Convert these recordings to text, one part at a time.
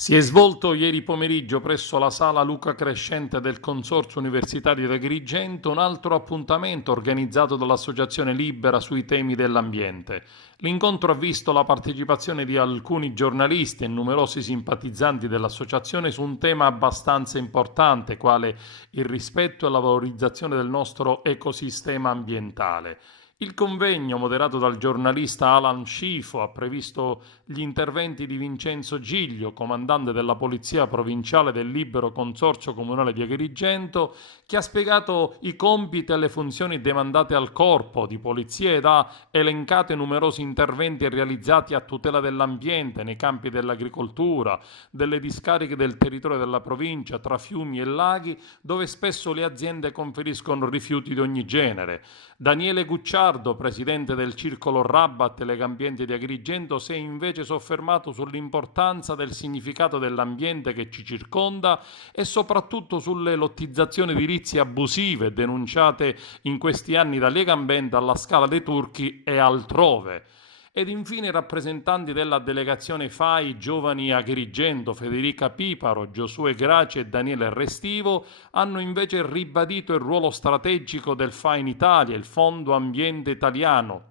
Si è svolto ieri pomeriggio presso la sala Luca Crescente del Consorzio Universitario di Agrigento un altro appuntamento organizzato dall'Associazione Libera sui temi dell'ambiente. L'incontro ha visto la partecipazione di alcuni giornalisti e numerosi simpatizzanti dell'associazione su un tema abbastanza importante, quale il rispetto e la valorizzazione del nostro ecosistema ambientale. Il convegno, moderato dal giornalista Alan Scifo, ha previsto gli interventi di Vincenzo Giglio, comandante della Polizia Provinciale del Libero Consorzio Comunale di Agrigento, che ha spiegato i compiti e le funzioni demandate al corpo di polizia ed ha elencato i numerosi interventi realizzati a tutela dell'ambiente nei campi dell'agricoltura, delle discariche del territorio della provincia, tra fiumi e laghi, dove spesso le aziende conferiscono rifiuti di ogni genere. Daniele Gucciardo, presidente del circolo Rabat e Legambiente di Agrigento, si è invece soffermato sull'importanza del significato dell'ambiente che ci circonda e soprattutto sulle lottizzazioni edilizie abusive denunciate in questi anni da Legambiente alla Scala dei Turchi e altrove. Ed infine i rappresentanti della delegazione FAI Giovani Agrigento, Federica Piparo, Giosuè Graci e Daniele Restivo, hanno invece ribadito il ruolo strategico del FAI in Italia, il Fondo Ambiente Italiano,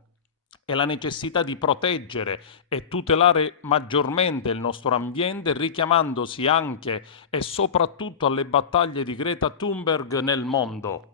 e la necessità di proteggere e tutelare maggiormente il nostro ambiente, richiamandosi anche e soprattutto alle battaglie di Greta Thunberg nel mondo.